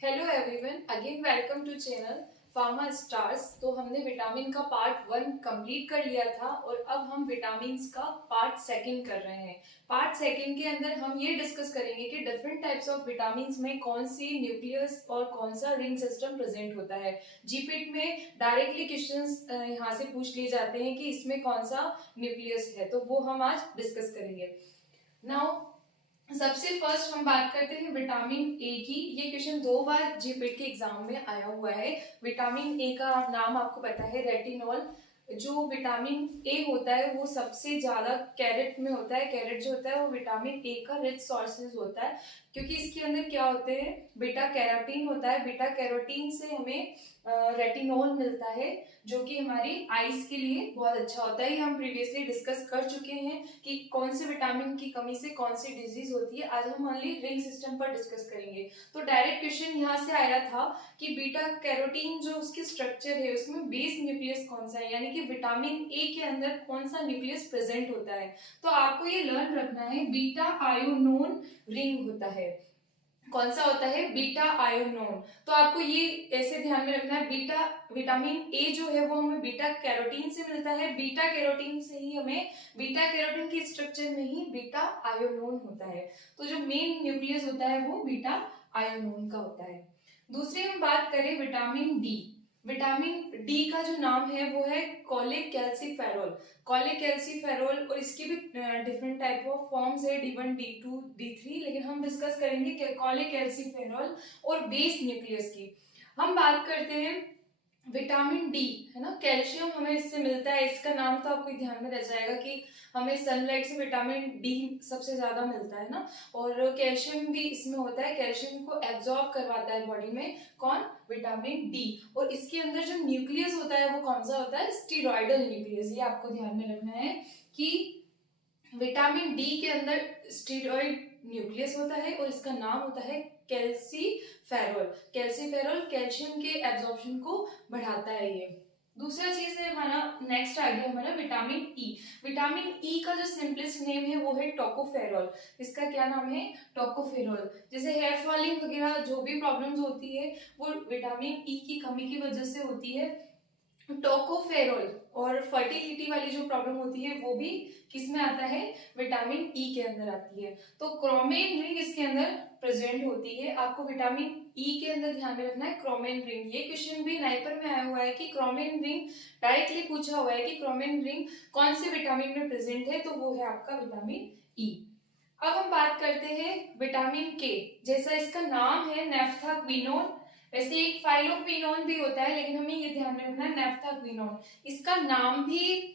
Hello everyone, again welcome to channel pharma stars. तो हमने vitamin का पार्ट 1 कंप्लीट कर लिया था और अब हम विटामिन का पार्ट सेकंड कर रहे हैं। पार्ट सेकंड के अंदर हम ये डिस्कस करेंगे कि डिफरेंट टाइप्स ऑफ विटामिन में कौन सी न्यूक्लियस और कौन सा रिंग सिस्टम प्रेजेंट होता है। जीपीट में डायरेक्टली क्वेश्चंस यहाँ से पूछ लिए जाते हैं कि इसमें कौन सा न्यूक्लियस है, तो वो हम आज डिस्कस करेंगे। नाउ सबसे फर्स्ट हम बात करते हैं विटामिन ए की। ये क्वेश्चन 2 बार जीपीट के एग्जाम में आया हुआ है। विटामिन ए का नाम आपको पता है, रेटिनॉल। जो विटामिन ए होता है वो सबसे ज्यादा कैरेट में होता है। कैरेट जो होता है वो विटामिन ए का रिच सोर्सेज होता है, क्योंकि इसके अंदर क्या होते हैं, बीटा कैरोटीन होता है। बीटा कैरोटीन से हमें रेटिनॉल मिलता है, जो कि हमारी आईज के लिए बहुत अच्छा होता है। ये हम प्रीवियसली डिस्कस कर चुके हैं कि कौन से विटामिन की कमी से कौन सी डिजीज होती है। आज हम ओनली रिंग सिस्टम पर डिस्कस करेंगे। तो डायरेक्ट क्वेश्चन यहाँ से आया था कि बीटा कैरोटीन जो उसकी स्ट्रक्चर है उसमें बेस न्यूक्लियस कौन सा है, यानी कि विटामिन ए के अंदर कौन सा न्यूक्लियस प्रेजेंट होता है। तो आपको ये लर्न रखना है, बीटा आयोनोन रिंग होता है। कौन सा होता है? Beta ionone. तो आपको ये ऐसे ध्यान में रखना है, बीटा विटामिन ए जो है वो हमें बीटा कैरोटीन से मिलता है। बीटा कैरोटीन से ही हमें, बीटा कैरोटीन के स्ट्रक्चर में ही बीटा आयोनोन होता है। तो जो मेन न्यूक्लियस होता है वो बीटा आयोनोन का होता है। दूसरी हम बात करें विटामिन डी। विटामिन डी का जो नाम है वो है कोलेकैल्सिफेरॉल। कोलेकैल्सिफेरॉल, और इसकी भी डिफरेंट टाइप ऑफ फॉर्म्स है, D1 D2 D3, लेकिन हम डिस्कस करेंगे कोलेकैल्सिफेरॉल और बेस न्यूक्लियस की। हम बात करते हैं विटामिन डी, है ना। कैल्शियम हमें इससे मिलता है। इसका नाम तो आपको ध्यान में रह जाएगा कि हमें सनलाइट से विटामिन डी सबसे ज्यादा मिलता है ना। और कैल्शियम भी इसमें होता है, कैल्शियम को एब्जॉर्ब करवाता है बॉडी में कौन? Vitamin D. और इसके अंदर जो न्यूक्लियस होता है वो कौन सा होता है? Steroidal nucleus. ये आपको ध्यान में रखना है कि विटामिन डी के अंदर स्टीरॉयड न्यूक्लियस होता है और इसका नाम होता है कैल्सीफेरॉल। कैल्सीफेरॉल कैल्शियम के एब्जॉर्प्शन को बढ़ाता है ये। दूसरा चीज है हमारा, नेक्स्ट आ गया हमारा विटामिन ई। विटामिन ई का जो सिंपलेस्ट नेम है वो है टोकोफेरॉल। इसका क्या नाम है? टोकोफेरॉल। जैसे हेयर फॉलिंग वगैरह जो भी प्रॉब्लम्स होती है वो विटामिन ई की कमी की वजह से होती है। टोकोफेरॉल और फर्टिलिटी वाली जो प्रॉब्लम होती है वो भी किस में आता है? विटामिन ई के अंदर आती है। तो क्रोमेन रिंग इसके अंदर प्रेजेंट होती है। आपको विटामिन ई के अंदर ध्यान में रखना है क्रोमेन रिंग। ये क्वेश्चन भी नाइपर में आया हुआ है कि क्रोमेन रिंग, डायरेक्टली पूछा हुआ है कि क्रोमेन रिंग कौन से विटामिन में प्रेजेंट है, तो वो है आपका विटामिन ई। अब हम बात करते हैं विटामिन के। जैसा इसका नाम है नेफ्थाक्विनोन, वैसे एक फाइलोक्विनोन भी होता है, लेकिन हमें ये ध्यान में रखना है नेफ्थाक्विनोन। इसका नाम भी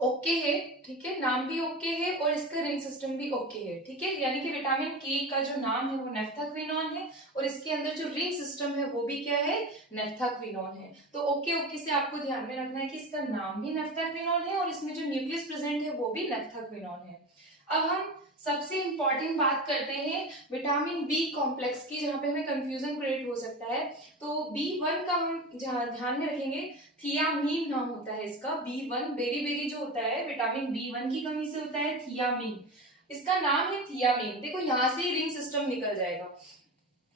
ओके है, ठीक है, नाम भी ओके है और इसका रिंग सिस्टम भी ओके है, ठीक है। यानी कि विटामिन के का जो नाम है वो नेफ्थाक्विनोन है और इसके अंदर जो रिंग सिस्टम है वो भी क्या है? नेफ्थाक्विनोन है। तो ओके ओके से आपको ध्यान में रखना है कि इसका नाम भी नेफ्थाक्विनोन है और इसमें जो न्यूक्लियस प्रेजेंट है वो भी नेफ्थाक्विनोन है। अब हम सबसे इंपॉर्टेंट बात करते हैं विटामिन बी कॉम्प्लेक्स की, जहां पे हमें कंफ्यूजन क्रिएट हो सकता है। तो B1 का हम जहां ध्यान में रखेंगे, थियामीन नाम होता है इसका। B1 बेरी जो होता है विटामिन B1 की कमी से होता है थियामीन। इसका नाम है थियामीन। देखो यहाँ से ही रिंग सिस्टम निकल जाएगा।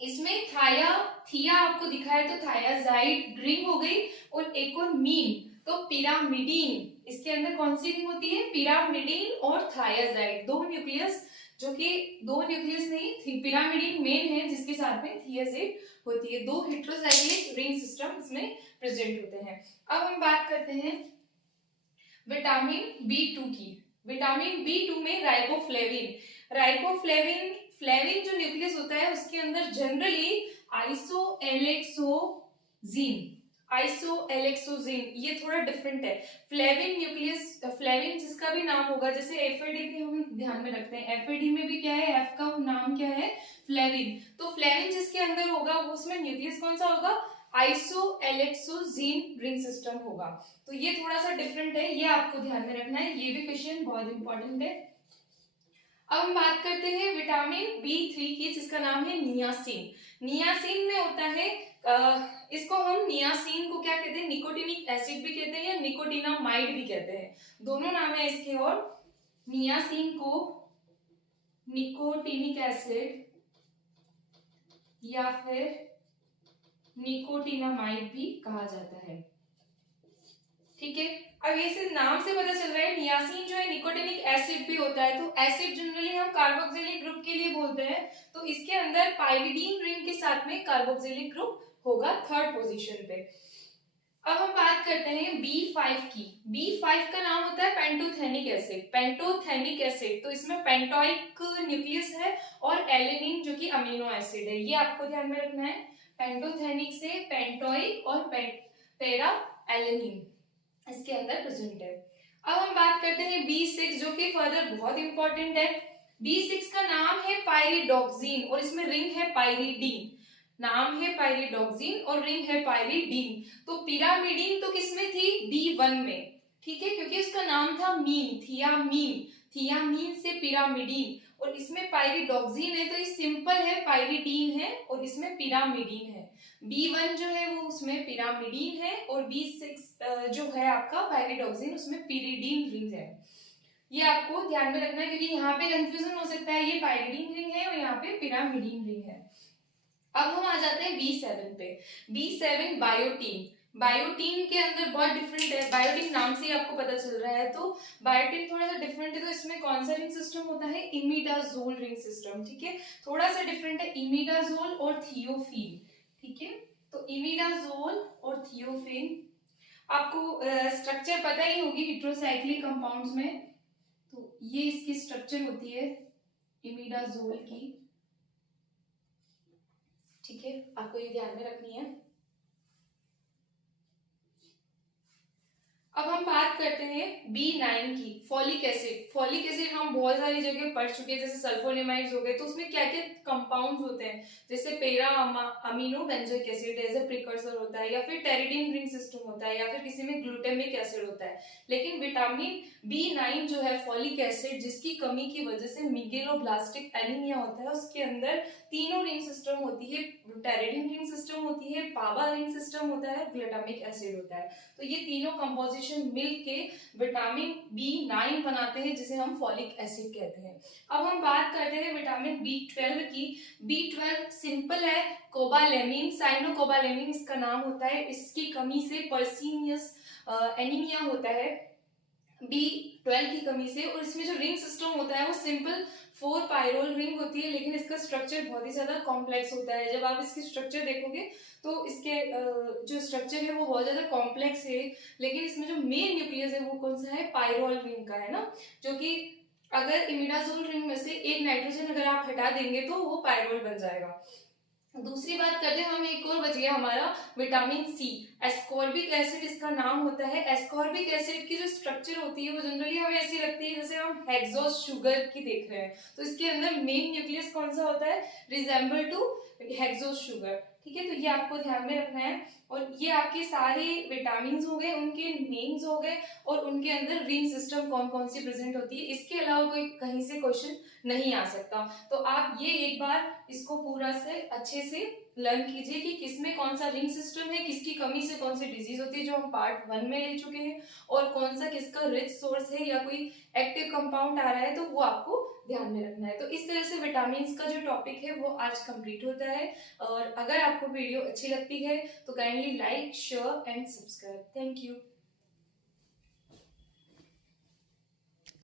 इसमें थाया, थिया आपको दिखा है तो थायाजाइड रिंग हो गई, और एक और मीन तो पिरामिडीन। इसके अंदर कौन सी रिंग होती है? पिरामिडीन और थायाजाइड, दो न्यूक्लियस, जो कि दो न्यूक्लियस नहीं, पिरामिडीन मेन है जिसके साथ में थियाजाइड होती है। दो हेट्रोजाइक्लिक रिंग सिस्टम इसमें प्रेजेंट होते हैं। अब हम बात करते हैं विटामिन B2 की। विटामिन B2 में राइबोफ्लेविन, राइबोफ्लेविन फ्लेविन जो न्यूक्लियस होता है उसके अंदर जनरली आइसोएलेक्सोजीन, ये थोड़ा डिफरेंट है। फ्लेविन न्यूक्लियस, फ्लेविन जिसका भी नाम होगा, जैसे एफएडी भी हम ध्यान में रखते हैं, एफएडी में भी क्या है? एफ का नाम क्या है? फ्लेविन। तो फ्लेविन जिसके अंदर होगा वो उसमें न्यूक्लियस कौन सा होगा? आइसोएलेक्सोजीन रिंग सिस्टम होगा। तो ये थोड़ा सा डिफरेंट है, ये आपको ध्यान में रखना है, ये भी क्वेश्चन बहुत इंपॉर्टेंट है। अब हम बात करते हैं विटामिन B3 की, जिसका नाम है नियासिन। नियासिन में होता है, इसको हम नियासिन को क्या कहते हैं? निकोटिनिक एसिड भी कहते हैं या निकोटिनामाइड भी कहते हैं, दोनों नाम है इसके। और नियासिन को निकोटिनिक एसिड या फिर निकोटिनामाइड भी कहा जाता है। ठीक है, अब ये सिर्फ नाम से पता चल रहा है नियासिन जो है निकोटिनिक एसिड भी होता है, तो एसिड जनरली हम कार्बोक्सिलिक ग्रुप के लिए बोलते हैं, तो इसके अंदर पाइरिडीन रिंग के साथ में कार्बोक्सिलिक ग्रुप होगा थर्ड पोजीशन पे। अब हम बात करते हैं B5 की। B5 का नाम होता है पेंटोथेनिक एसिड। पेंटोथेनिक एसिड, तो इसमें पेंटोइक न्यूक्लियस है और एलेनिन जो कि अमीनो एसिड है, ये आपको ध्यान में रखना है। पेंटोथेनिक से पेंटोइक और पेरा एलेनिन इसके अंदर प्रेजेंट है। अब हम बात करते हैं B6 जो कि फर्दर बहुत इंपॉर्टेंट है। B6 का नाम है पाइरिडॉक्सिन और इसमें रिंग है पाइरिडीन। नाम है पाइरिडॉक्सिन और रिंग है पाइरिडीन। तो पिरामिडीन तो किसमें थी? B1 में, ठीक है, क्योंकि उसका नाम था मीन, थियामीन, थियामीन से पिरामिडीन, और इसमें पाइरिडॉक्सिन है तो ये सिंपल है, पाइरिडीन है और इसमें पिरामिडीन है। B1 जो है वो उसमें पिरामिडीन है और B6 जो है आपका पाइरिडॉक्सिन उसमें पिरिडीन रिंग है। ये आपको ध्यान में रखना है क्योंकि यहाँ पे कंफ्यूजन हो सकता है, ये पाइरिडीन रिंग है और यहाँ पे पिरामिडीन रिंग है। अब हम आ जाते हैं B7 पे। B7 biotin. बायोटीन के अंदर बहुत डिफरेंट है, बायोटीन नाम से ही आपको पता चल रहा है, तो बायोटीन थोड़ा सा डिफरेंट है। तो इसमें कौन सा रिंग सिस्टम होता है? इमिडाजोल रिंग सिस्टम, ठीक है, थोड़ा सा डिफरेंट है, इमिडाजोल और थियोफिन, ठीक है। तो इमिडाजोल और थियोफिन, आपको स्ट्रक्चर पता ही होगी हेटेरोसाइक्लिक कंपाउंड्स में, तो ये इसकी स्ट्रक्चर होती है इमिडाजोल की, ठीक है, आपको ये ध्यान में रखनी है। अब हम बात करते हैं B9 की, फॉलिक एसिड। फॉलिक एसिड हम बहुत सारी जगह पढ़ चुके हैं, जैसे सल्फोनेमाइड्स हो गए, तो उसमें क्या क्या कंपाउंड्स होते हैं, जैसे para amino benzoic acid as a precursor होता है, या फिर टेरिडीन रिंग सिस्टम होता है, या फिर किसी में ग्लूटामिक एसिड होता है। लेकिन विटामिन B9 जो है फॉलिक एसिड, जिसकी कमी की वजह से मिगेलोब्लास्टिक एनीमिया होता है, उसके अंदर तीनों रिंग सिस्टम होती है, टेरिडीन रिंग सिस्टम होती है, पावा रिंग सिस्टम होता है, ग्लूटामिक एसिड होता है। तो ये तीनों कंपोजिशन मिलके विटामिन B9 बनाते हैं, जिसे हम फॉलिक एसिड कहते हैं। अब हम बात करते हैं विटामिन B12 की। B12 सिंपल है, कोबालेमिन, साइनोकोबालेमिन इसका नाम होता है, इसकी कमी से पर्सीनियस एनीमिया होता है B12 की कमी से। और इसमें जो रिंग सिस्टम होता है वो सिंपल 4 पायरोल रिंग होती है, लेकिन इसका स्ट्रक्चर बहुत ही ज्यादा कॉम्प्लेक्स होता है। जब आप इसकी स्ट्रक्चर देखोगे तो इसके जो स्ट्रक्चर है वो बहुत ज्यादा कॉम्प्लेक्स है, लेकिन इसमें जो मेन न्यूक्लियस है वो कौन सा है? पायरोल रिंग का है ना, जो कि अगर इमिडाजोल रिंग में से एक नाइट्रोजन अगर आप हटा देंगे तो वो पायरोल बन जाएगा। दूसरी बात करते हैं हम, एक और बच गया हमारा विटामिन सी, एस्कॉर्बिक एसिड इसका नाम होता है। एस्कॉर्बिक एसिड की जो स्ट्रक्चर होती है वो जनरली हमें ऐसी लगती है जैसे हम हेक्सोस शुगर की देख रहे हैं, तो इसके अंदर मेन न्यूक्लियस कौन सा होता है? रिजेंबल टू हेक्सोस शुगर, ठीक है, तो ये आपको ध्यान में रखना है। और ये आपके सारे विटामिन हो गए, उनके नेम्स हो गए, और उनके अंदर रिंग सिस्टम कौन कौन सी प्रेजेंट होती है, इसके अलावा कोई कहीं से क्वेश्चन नहीं आ सकता। तो आप ये एक बार इसको पूरा से अच्छे से लर्न कीजिए कि किसमें कौन सा रिंग सिस्टम है, किसकी कमी से कौन सी डिजीज होती है, जो हम पार्ट 1 में ले चुके हैं, और कौन सा किसका रिच सोर्स है या कोई एक्टिव कंपाउंड आ रहा है, तो वो आपको ध्यान में रखना है। तो इस तरह से विटामिन का जो टॉपिक है वो आज कंप्लीट होता है। और अगर आपको वीडियो अच्छी लगती है तो kindly like, share and subscribe. Thank you.